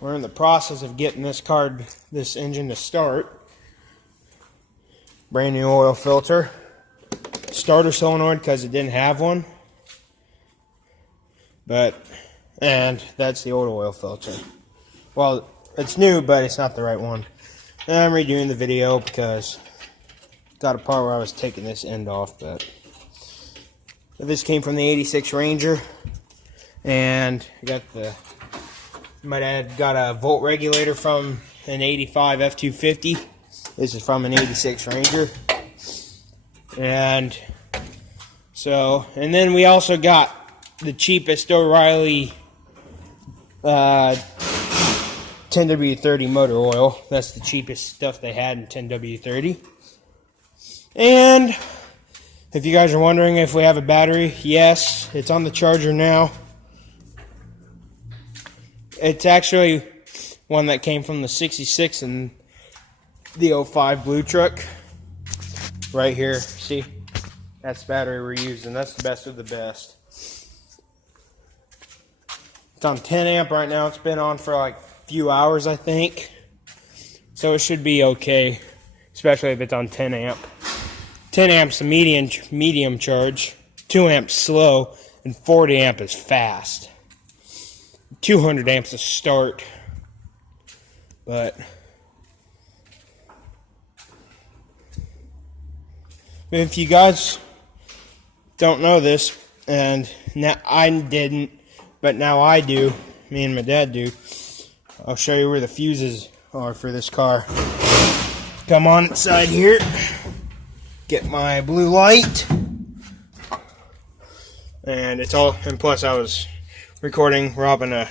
We're in the process of getting this engine to start. Brand new oil filter. Starter solenoid because it didn't have one. And that's the old oil filter. Well, it's new, but it's not the right one. And I'm redoing the video because got a part where I was taking this end off, but this came from the 86 Ranger, and I got a volt regulator from an 85 F250. This is from an 86 Ranger, and then we also got the cheapest O'Reilly 10W30 motor oil. That's the cheapest stuff they had in 10W30. And if you guys are wondering if we have a battery, yes, it's on the charger now. It's actually one that came from the 66 and the 05 blue truck. Right here, see? That's the battery we're using. That's the best of the best. It's on 10 amp right now. It's been on for like a few hours, I think. So it should be okay, especially if it's on 10 amp. 10 amps the medium charge, 2 amps slow, and 40 amp is fast. 200 amps to start. But if you guys don't know this, and now I didn't, but now I do, me and my dad do, I'll show you where the fuses are for this car. Come on inside here. Get my blue light, and plus I was robbing a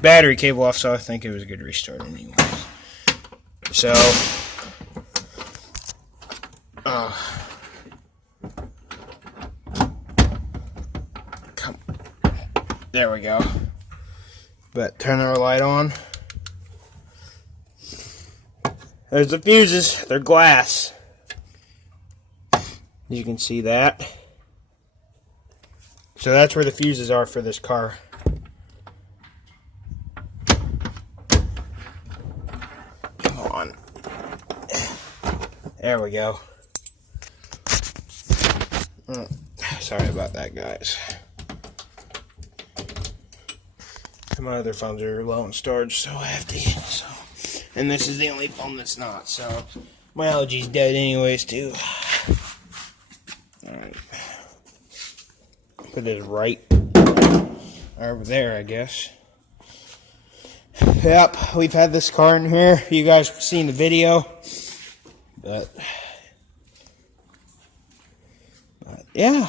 battery cable off, so I think it was a good restart anyway. So, there we go. But turn our light on. There's the fuses. They're glass. You can see that. So that's where the fuses are for this car. Come on. There we go. Sorry about that, guys. My other phones are low in storage, so I have to. And this is the only phone that's not, so my allergy's dead anyways, too. Alright. Put this right over there, I guess. Yep, we've had this car in here. You guys have seen the video. But yeah.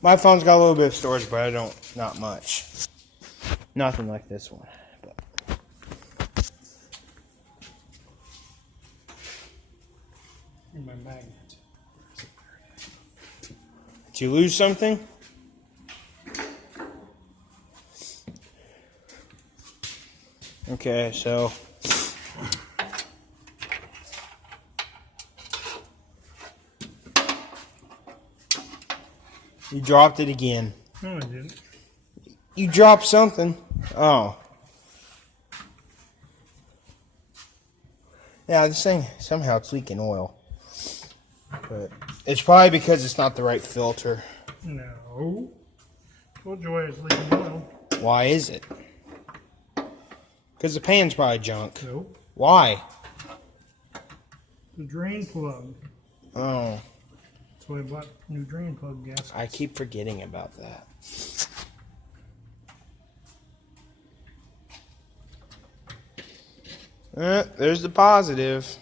My phone's got a little bit of storage, but not much. Nothing like this one. My magnet. Did you lose something? Okay, so you dropped it again. No, I didn't. You dropped something. Oh. Yeah, this thing, somehow it's leaking oil. But it's probably because it's not the right filter. No. Told you why it's leaking oil. Why is it? Because the pan's probably junk. Nope. Why? The drain plug. Oh. That's why I bought new drain plug gaskets. I keep forgetting about that. There's the positive.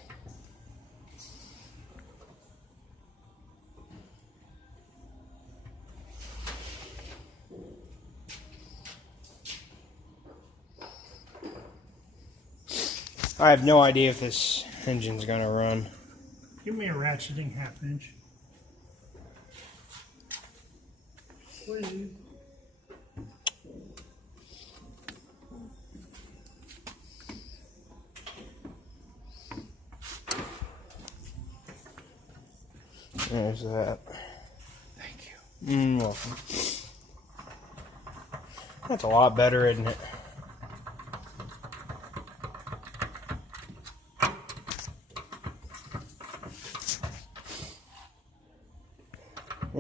I have no idea if this engine's gonna run. Give me a ratcheting half-inch. Please. There's that. Thank you. Welcome. That's a lot better, isn't it?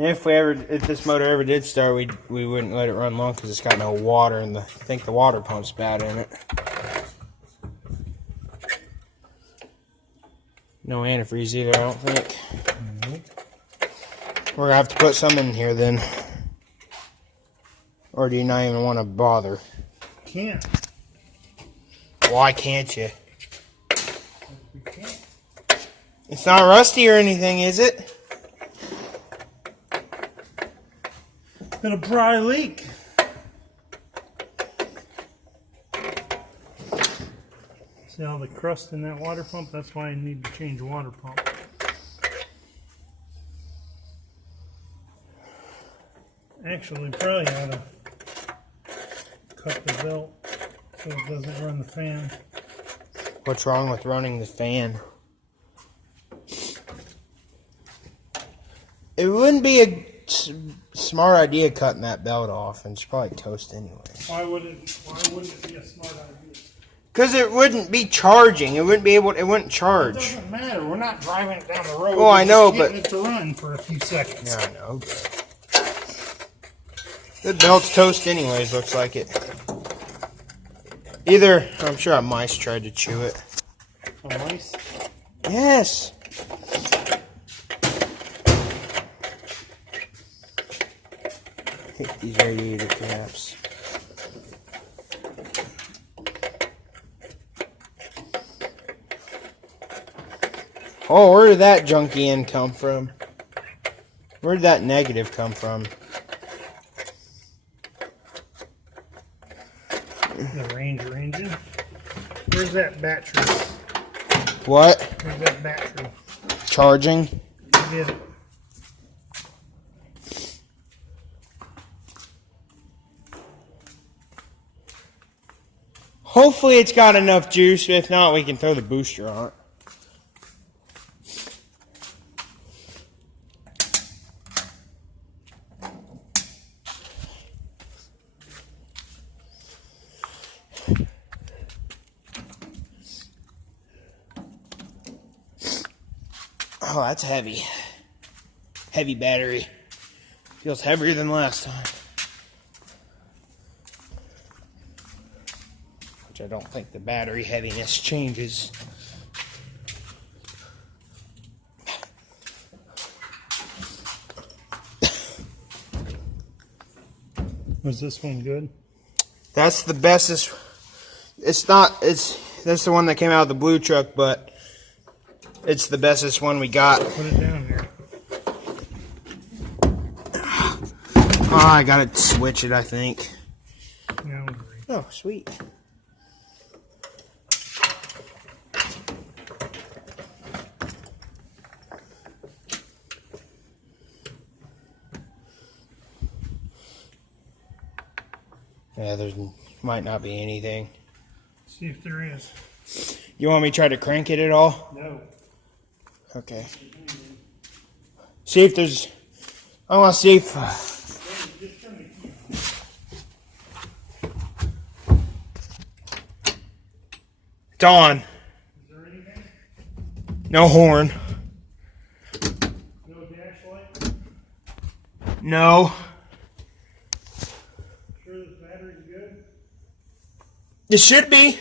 if this motor ever did start, we wouldn't let it run long because it's got no water, and I think the water pump's bad in it. No antifreeze either, I don't think. Nope. We're gonna have to put some in here then. Or do you not even want to bother? Can't. Why can't you? We can't. It's not rusty or anything, is it? Been a dry leak. See all the crust in that water pump? That's why I need to change water pump. Actually, probably ought to cut the belt so it doesn't run the fan. What's wrong with running the fan? It wouldn't be a smart idea cutting that belt off, and it's probably toast anyway. Why wouldn't it be a smart idea? Because it wouldn't be charging. It wouldn't It charge. doesn't matter. We're not driving it down the road. Oh, I know, We're just but getting it to run for a few seconds. Yeah, I know. The belt's toast anyways, looks like it. Either, I'm sure a mice tried to chew it. A mice? Yes. Hit these radiator caps. Oh, where did that junky end come from? Where did that negative come from? The Ranger engine. Where's that battery? What? Where's that battery? Charging? You did it. Hopefully it's got enough juice. If not, we can throw the booster on it. Oh, that's heavy. Heavy battery. Feels heavier than last time. Which I don't think the battery heaviness changes. Was this one good? That's the bestest. That's the one that came out of the blue truck, but it's the bestest one we got. Put it down here. Oh, I gotta switch it, I think. No. Oh, sweet. Yeah, there might not be anything. See if there is. You want me to try to crank it at all? No. Okay. See if there's... I want to see if... It's on. Is there anything? No horn. No dash light? No. Sure this battery's good? It should be.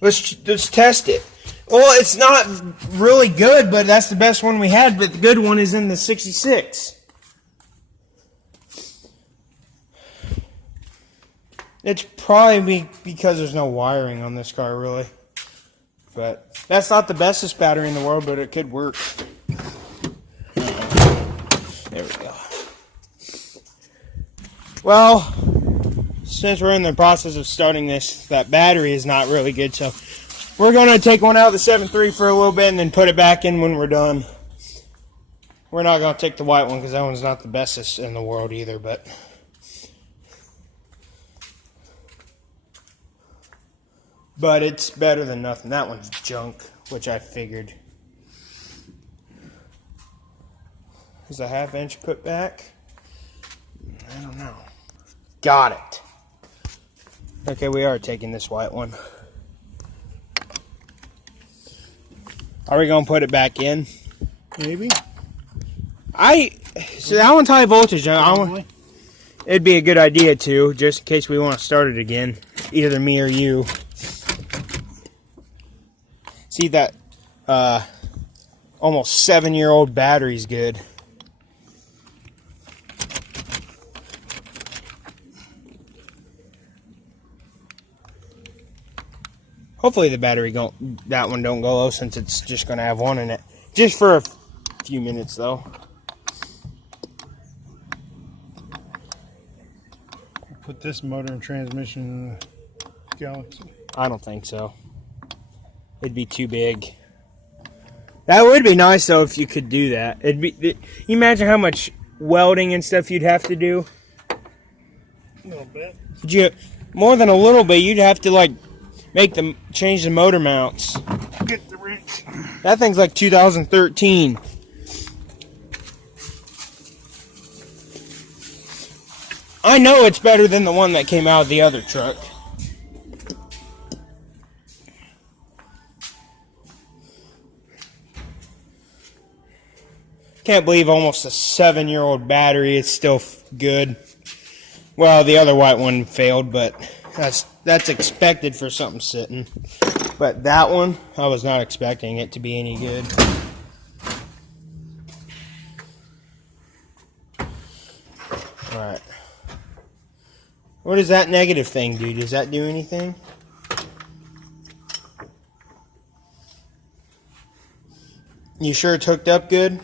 Let's test it. Well, it's not really good, but that's the best one we had. But the good one is in the 66. It's probably because there's no wiring on this car, really. But that's not the bestest battery in the world, but it could work. There we go. Well, since we're in the process of starting this, that battery is not really good, so we're going to take one out of the 7.3 for a little bit and then put it back in when we're done. We're not going to take the white one because that one's not the bestest in the world either, but... But it's better than nothing. That one's junk, which I figured. Is a 1/2 inch put back? I don't know. Got it. Okay, we are taking this white one. Are we going to put it back in? Maybe. I So that one's high voltage. Probably. It'd be a good idea to, just in case we want to start it again. Either me or you. See that almost 7-year-old battery's good. Hopefully the battery that one don't go low, since it's just going to have one in it. Just for a few minutes though. Put this motor and transmission in the Galaxie. I don't think so. It'd be too big. That would be nice though if you could do that. You imagine how much welding and stuff you'd have to do? A little bit. More than a little bit, you'd have to like change the motor mounts. Get the wrench. That thing's like 2013. I know it's better than the one that came out of the other truck. Can't believe almost a 7-year-old battery is still good. Well, the other white one failed, but that's expected for something sitting. But that one, I was not expecting it to be any good. Alright. What does that negative thing do? Does that do anything? You sure it's hooked up good?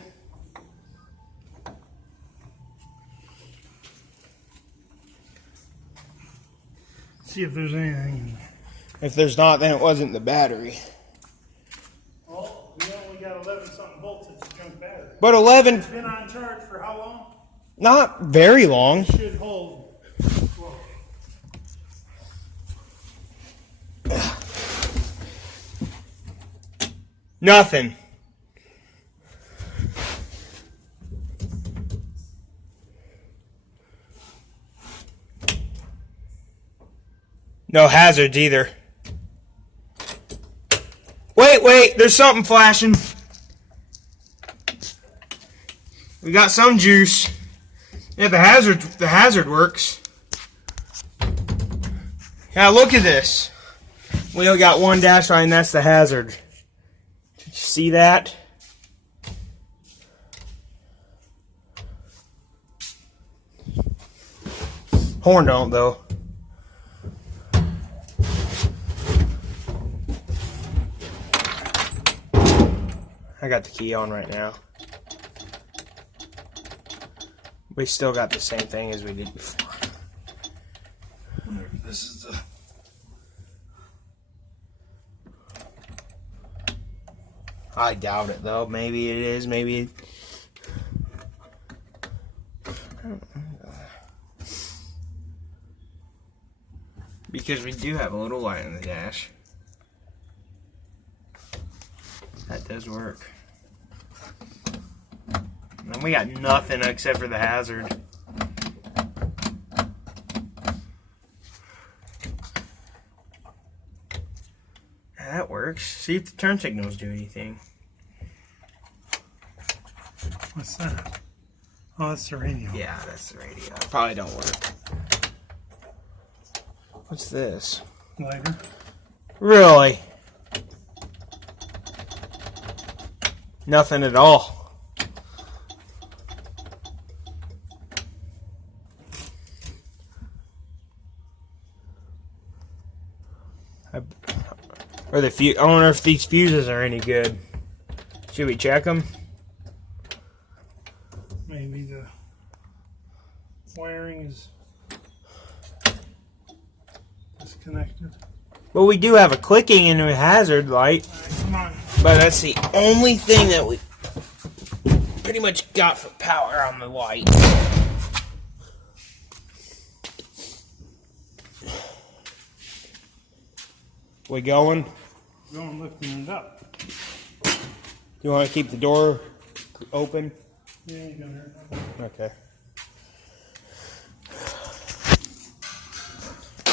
See if there's anything. If there's not, then it wasn't the battery. Well, we only got 11 something volts. It's a junk battery. But 11... It's been on charge for how long? Not very long. It should hold. Nothing. No hazards either. Wait, there's something flashing. We got some juice. Yeah, the hazard works. Yeah, look at this. We only got one dash line, that's the hazard. Did you see that? Horn don't though. I got the key on right now. We still got the same thing as we did before. I wonder if this is the... I doubt it though. Maybe it is. Maybe. Because we do have a little light in the dash. That does work. And we got nothing except for the hazard. That works. See if the turn signals do anything. What's that? Oh, that's the radio. Yeah, that's the radio. Probably don't work. What's this? Lighter. Really? Nothing at all. I wonder if these fuses are any good. Should we check them? Maybe the wiring is disconnected. Well, we do have a clicking and a hazard light. All right, come on. But that's the only thing that we pretty much got for power on the light. We going? Going lifting it up. You want to keep the door open? Yeah, you got it. Okay.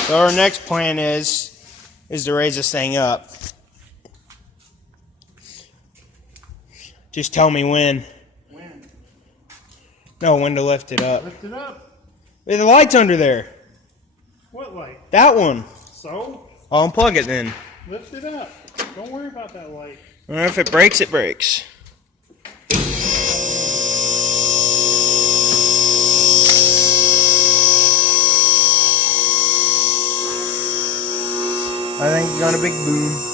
So our next plan is to raise this thing up. Just tell me when. When? No, when to lift it up. Lift it up. Hey, the light's under there. What light? That one. So? I'll unplug it then. Lift it up. Don't worry about that light. If it breaks, it breaks. I think it's gonna big boom.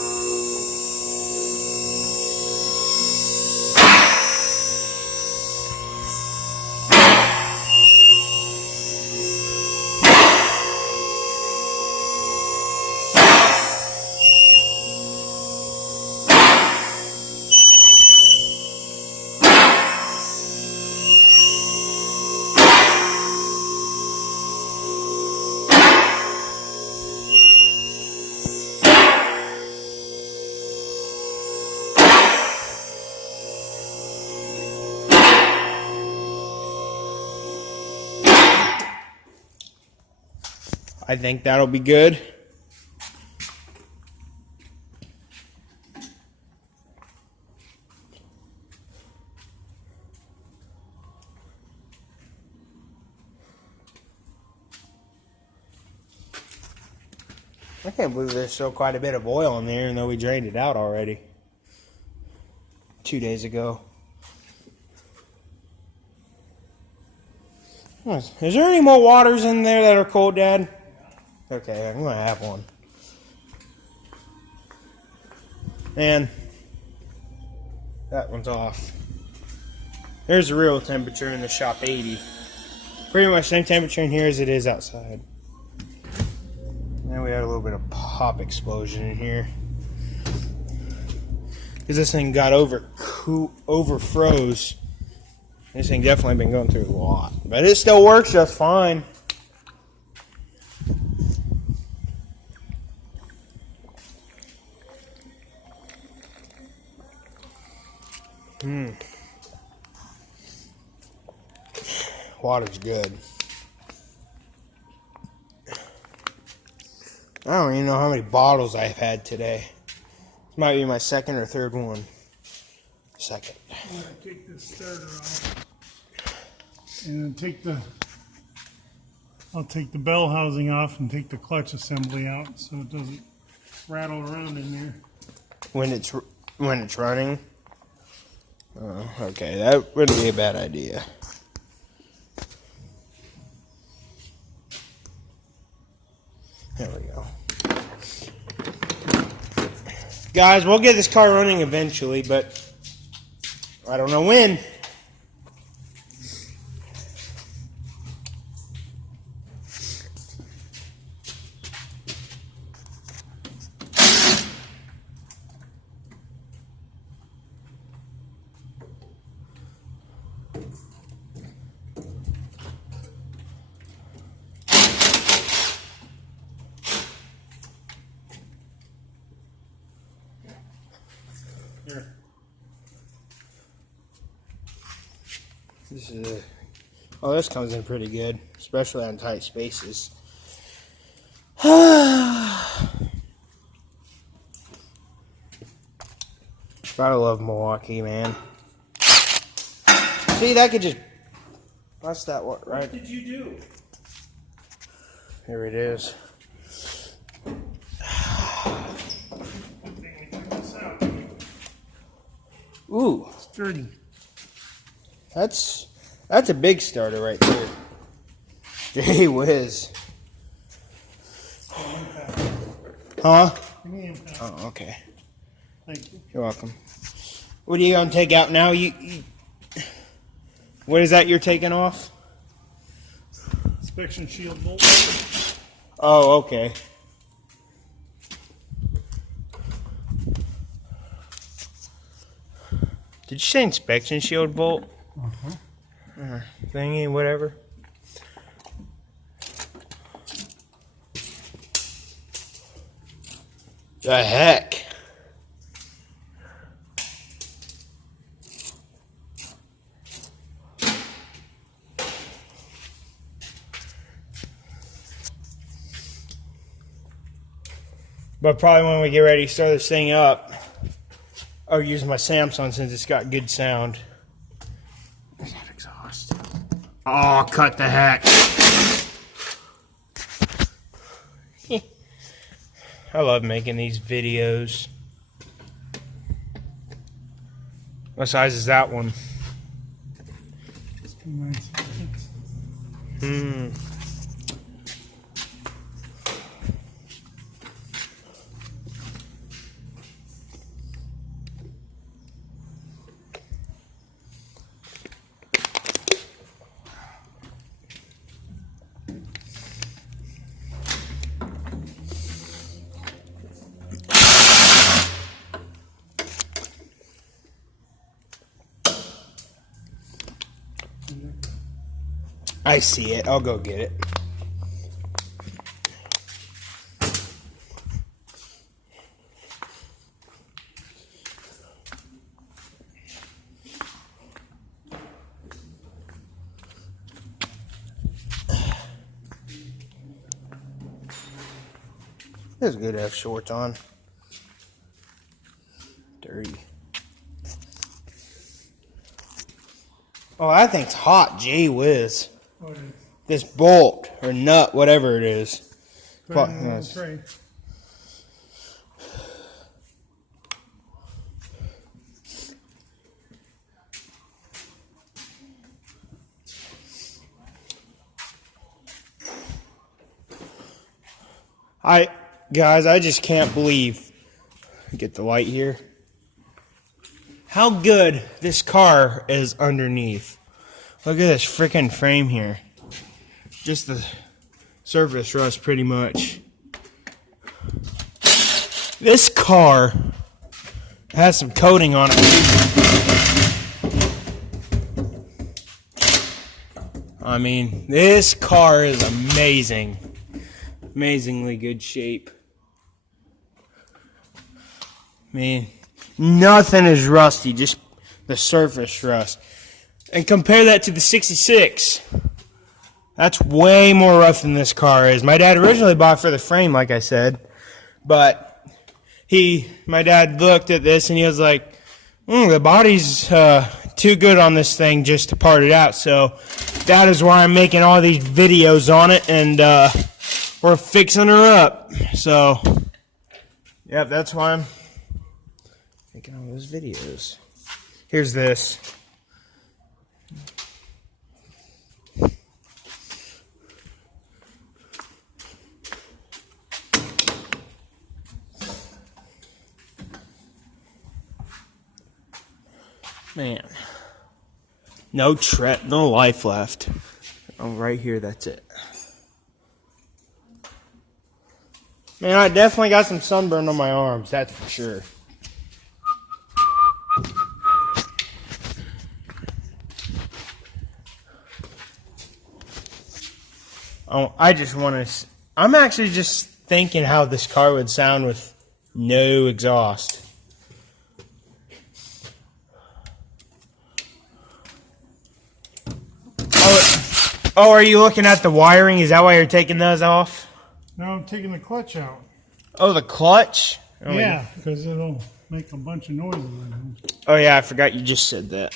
I think that'll be good. I can't believe there's still quite a bit of oil in there, even though we drained it out already 2 days ago. Is there any more waters in there that are cold, Dad? Okay, I'm gonna have one. And that one's off. There's the real temperature in the shop, 80. Pretty much same temperature in here as it is outside. Now we had a little bit of pop explosion in here. Because this thing got over froze. This thing definitely been going through a lot. But it still works just fine. Water's good. I don't even know how many bottles I've had today. This might be my second or third one. Second. I'm going to take this starter off. And then I'll take the bell housing off and take the clutch assembly out so it doesn't rattle around in there. When it's running? Oh, okay, that wouldn't be a bad idea. There we go. Guys, we'll get this car running eventually, but I don't know when. Here. This comes in pretty good, especially on tight spaces. Gotta love Milwaukee, man. See, that could just... That's that what, right? What did you do? Here it is. Ooh. Sturdy. That's a big starter right there. Gee whiz. Huh? Oh, okay. Thank you. You're welcome. What are you gonna take out now? What is that you're taking off? Inspection shield bolt. Oh, okay. Did you say inspection shield bolt? Thingy, whatever. The heck? But probably when we get ready to start this thing up, I'll use my Samsung since it's got good sound. There's that exhaust. Oh, cut the heck. I love making these videos. What size is that one? I see it. I'll go get it. It's good to have shorts on. Dirty. Oh, that thing's hot. Gee whiz. What is? This bolt or nut, whatever it is. Put it in the tray. Guys, I just can't believe. Get the light here. How good this car is underneath. Look at this freaking frame here. Just the surface rust pretty much. This car has some coating on it. I mean, this car is amazing. Amazingly good shape. I mean, nothing is rusty, just the surface rust. And compare that to the 66. That's way more rough than this car is. My dad originally bought it for the frame, like I said. But my dad looked at this and he was like, the body's too good on this thing just to part it out. So that is why I'm making all these videos on it, and we're fixing her up. So, yep, that's why I'm making all those videos. Here's this. Man, no life left. Oh, right here, that's it. Man, I definitely got some sunburn on my arms, that's for sure. Oh, I'm actually just thinking how this car would sound with no exhaust. Oh, are you looking at the wiring? Is that why you're taking those off? No, I'm taking the clutch out. Oh, the clutch? Oh, yeah, because it'll make a bunch of noises. Oh, yeah, I forgot you just said that.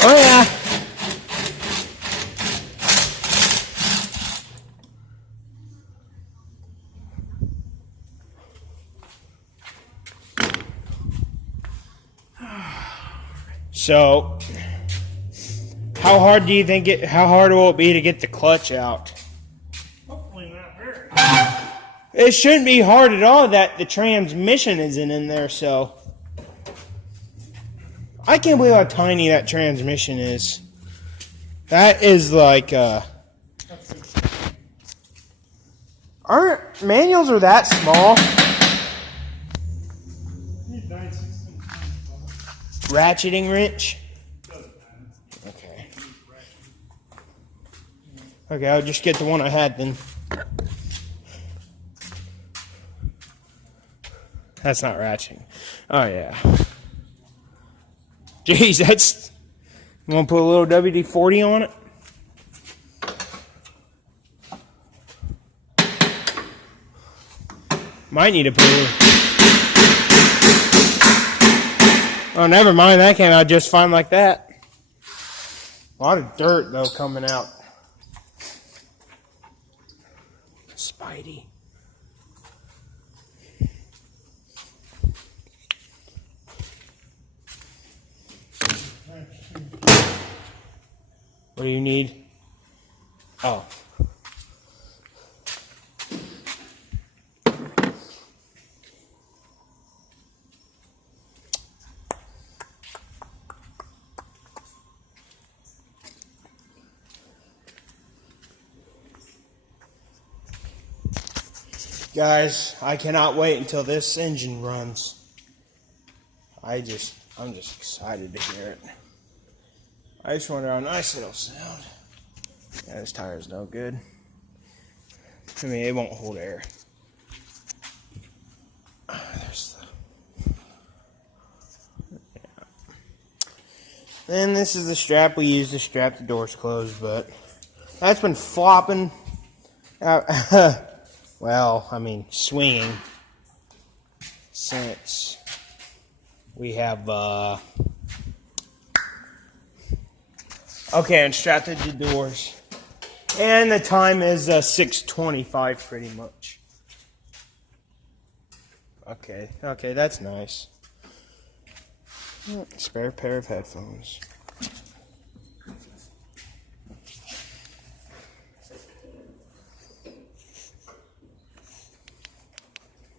Oh, yeah. So, how hard will it be to get the clutch out? Hopefully not very. It shouldn't be hard at all that the transmission isn't in there, so. I can't believe how tiny that transmission is. That is like, Our manuals are that small. Ratcheting wrench? Okay. Okay, I'll just get the one I had then. That's not ratcheting. Oh, yeah. Jeez, that's... You want to put a little WD-40 on it? Might need to put a little... Oh, never mind. That came out just fine like that. A lot of dirt, though, coming out. Spidey. What do you need? Oh. Guys, I cannot wait until this engine runs. I'm just excited to hear it. I just wonder how nice it'll sound. Yeah, this tire's no good. I mean, it won't hold air. There's the... Yeah. Then this is the strap we use to strap the doors closed, but that's been flopping out. Well, I mean, swinging since we have, okay, and strapped to the doors. And the time is 6:25 pretty much. Okay, that's nice. Spare pair of headphones.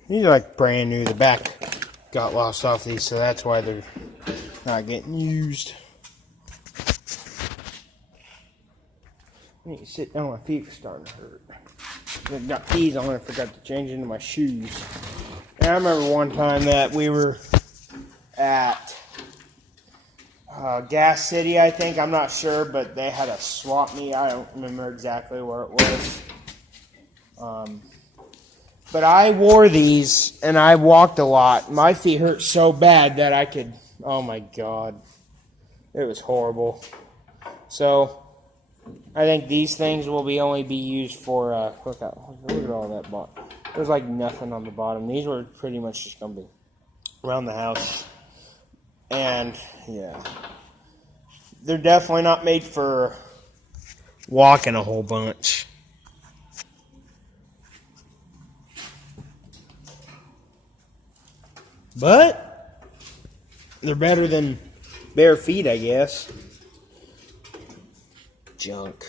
These are like brand new. The back got lost off these, so that's why they're not getting used. I need to sit down. My feet are starting to hurt. I've got these on. I forgot to change into my shoes. And I remember one time that we were at Gas City, I think. I'm not sure, but they had a swap meet. I don't remember exactly where it was. But I wore these, and I walked a lot. My feet hurt so bad that I could... Oh, my God. It was horrible. So, I think these things will only be used for... look at all that bottom. There's like nothing on the bottom. These were pretty much just going to be around the house. And, yeah. They're definitely not made for walking a whole bunch. But they're better than bare feet, I guess. Junk.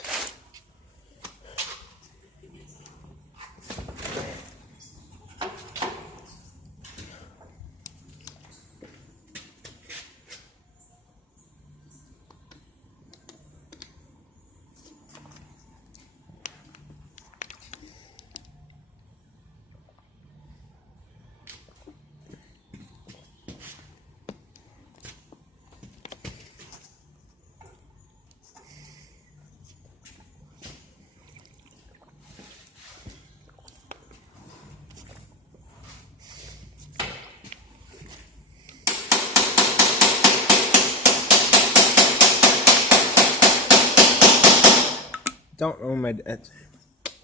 Don't know my...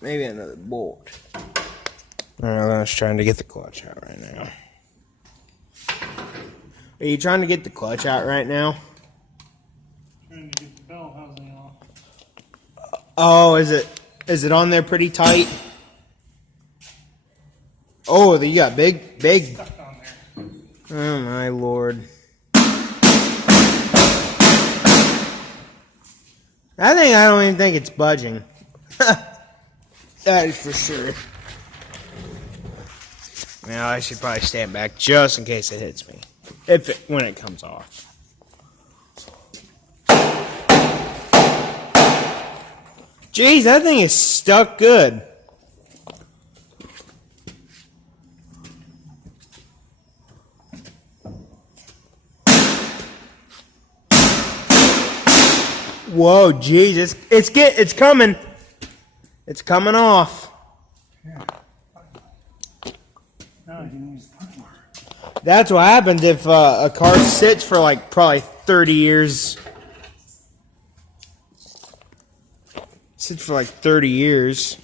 Maybe another bolt. I don't know, I was trying to get the clutch out right now. Are you trying to get the clutch out right now? Trying to get the bell housing off. Oh, is it on there pretty tight? Oh, you got big. Stuck on there. Oh my Lord. I don't even think it's budging. That is for sure. Now I should probably stand back just in case it hits me. When it comes off. Jeez, that thing is stuck good. Whoa, jeez, it's coming. It's coming off. Yeah. Now I can use the timer. That's what happens if a car sits for like probably 30 years. Sits for like 30 years.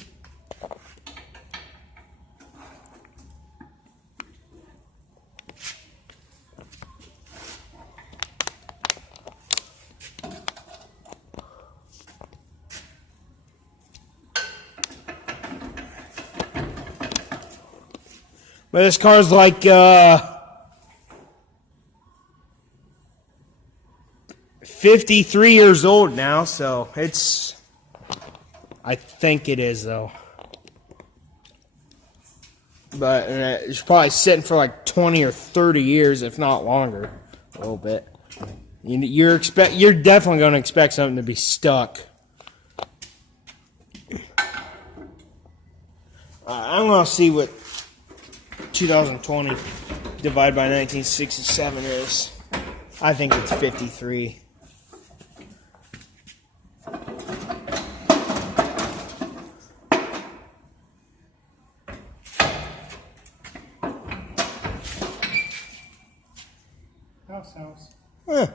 But this car's like 53 years old now, so it's, I think it is though. But it's probably sitting for like 20 or 30 years, if not longer, a little bit. You're definitely going to expect something to be stuck. I'm going to see what 2020 divided by 1967 is. I think it's 53. House. Huh.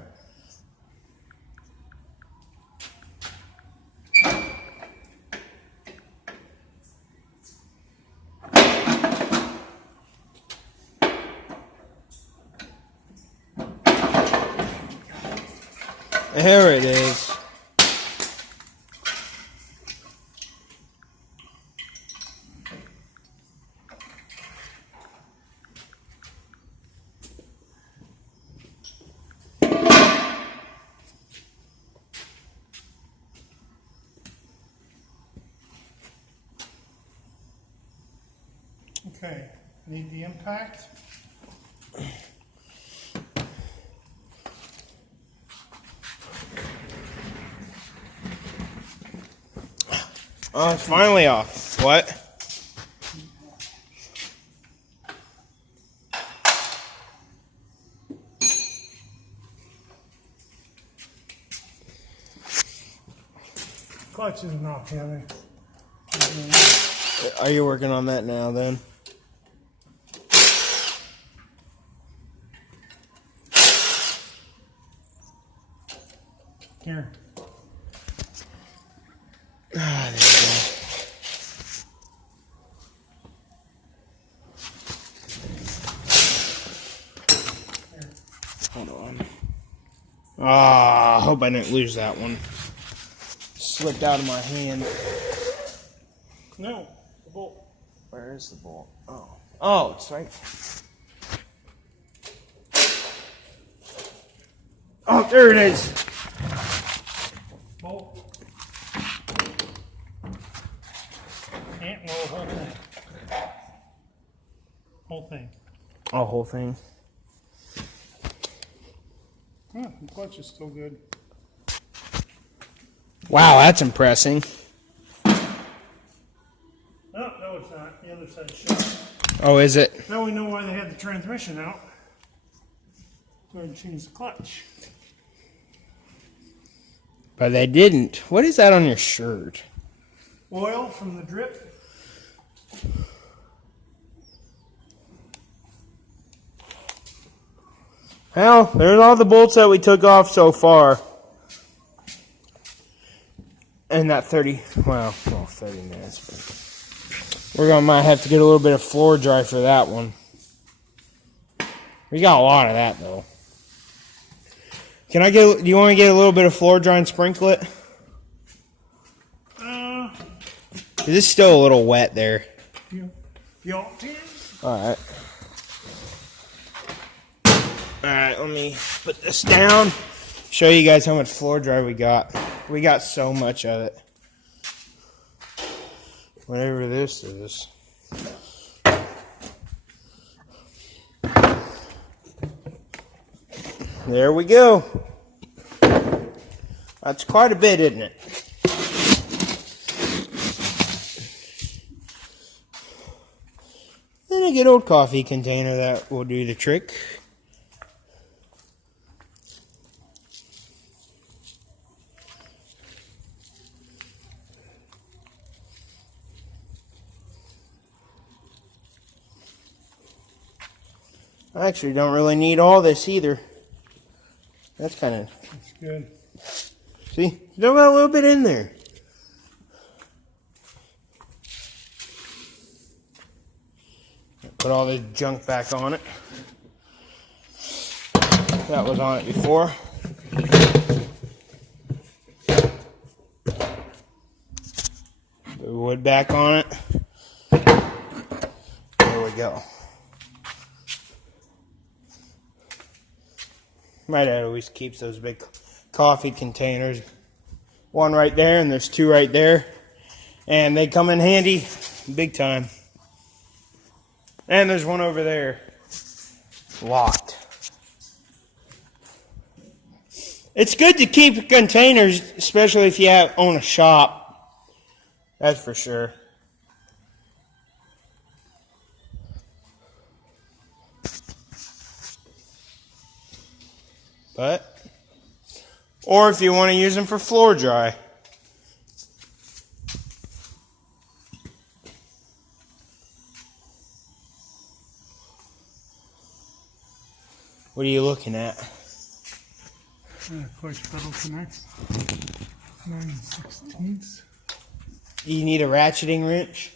There it is. Okay, need the impact. Oh, it's finally off. What? Clutch isn't off yet. Are you working on that now then? Here. Ah, there you go. Hold on. Ah, I hope I didn't lose that one. Slipped out of my hand. No, the bolt. Where is the bolt? Oh. Oh, it's right. Oh, there it is. Bolt. And well, whole thing. Whole thing. Oh, whole thing. Yeah, the clutch is still good. Wow, that's impressive. No, it's not. The other side's shut. Oh, is it? Now we know why they had the transmission out. Go ahead and change the clutch. But they didn't. What is that on your shirt? Oil from the drip. Well, there's all the bolts that we took off so far. And that 30 minutes. But might have to get a little bit of floor dry for that one. We got a lot of that though. Do you want to get a little bit of floor dry and sprinkle it? Is this still a little wet there? You ought to. Alright. Alright, let me put this down. Show you guys how much floor dry we got. We got so much of it. Whatever this is. There we go. That's quite a bit, isn't it? Then a good old coffee container that will do the trick. I actually don't really need all this either. That's kind of... That's good. See? Still got a little bit in there. Put all this junk back on it. That was on it before. Put the wood back on it. There we go. My dad always keeps those big coffee containers. One right there, and there's two right there. And they come in handy big time. And there's one over there. Locked. It's good to keep containers, especially if you own a shop. That's for sure. Or if you want to use them for floor dry. What are you looking at? Push pedal connects. 9/16. You need a ratcheting wrench?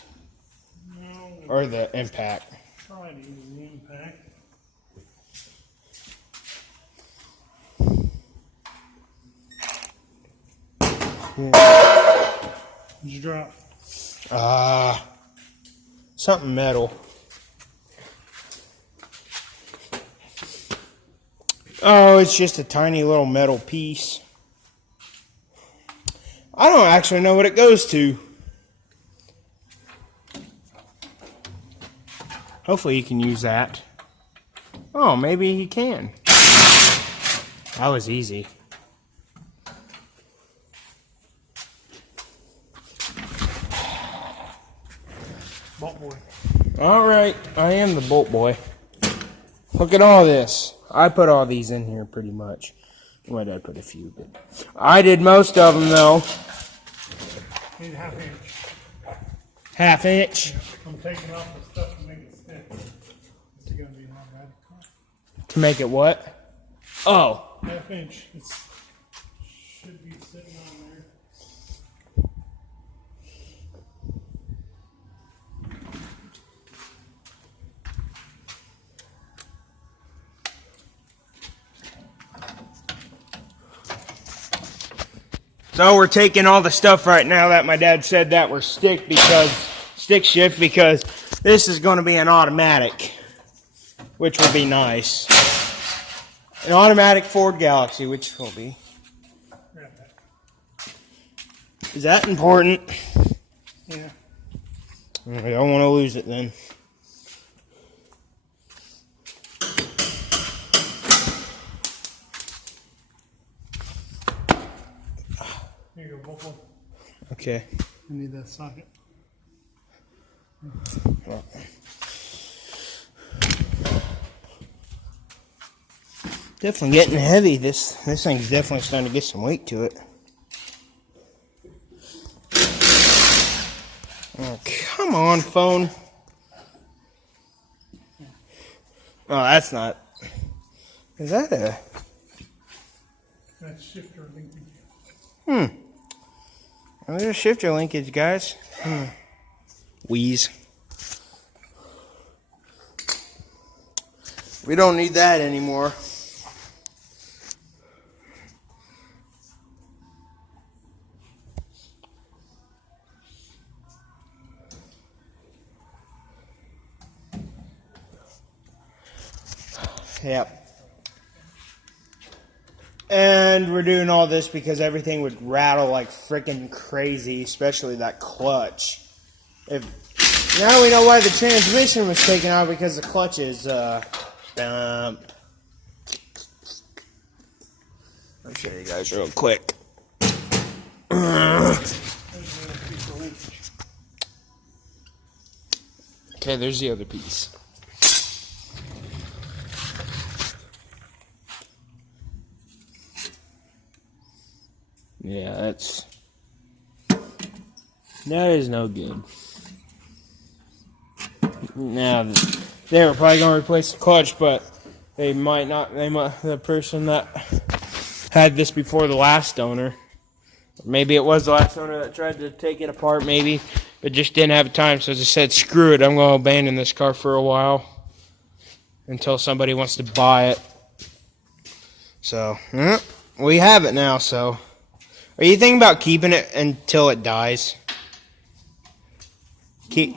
No. Or the impact? Try to use the impact. What'd you drop? Something metal. Oh, it's just a tiny little metal piece. I don't actually know what it goes to. Hopefully you can use that. Oh, maybe he can. That was easy. Bolt boy. Alright, I am the bolt boy. Look at all this. I put all these in here pretty much. My dad put a few, but I did most of them though. Need a 1/2 inch. 1/2 inch? Yeah, I'm taking off the stuff to make it stick. This is going to be an automatic car. To make it what? Oh. 1/2 inch. It should be sitting on there. So we're taking all the stuff right now that my dad said that were stick shift because this is going to be an automatic, which will be nice. An automatic Ford Galaxie, which will be. Grab that. Is that important? Yeah. I don't want to lose it then. Here you go, bolt boy. Okay. I need that socket. Well. Definitely getting heavy. This thing's definitely starting to get some weight to it. Oh, come on, phone. Oh, that's not. Is that a? That's shifter linkage. Oh, there's a shifter linkage, guys. Wheeze. We don't need that anymore. Yep. And we're doing all this because everything would rattle like freaking crazy, especially that clutch. Now we know why the transmission was taken out, because the clutch is I'll show you guys real quick. Okay, there's the other piece. Yeah, that is no good. Now, they were probably going to replace the clutch, but They might not. The person that had this before the last owner. Maybe it was the last owner that tried to take it apart, maybe, but just didn't have time. So they said, screw it, I'm going to abandon this car for a while until somebody wants to buy it. So, we have it now. So, are you thinking about keeping it until it dies? Keep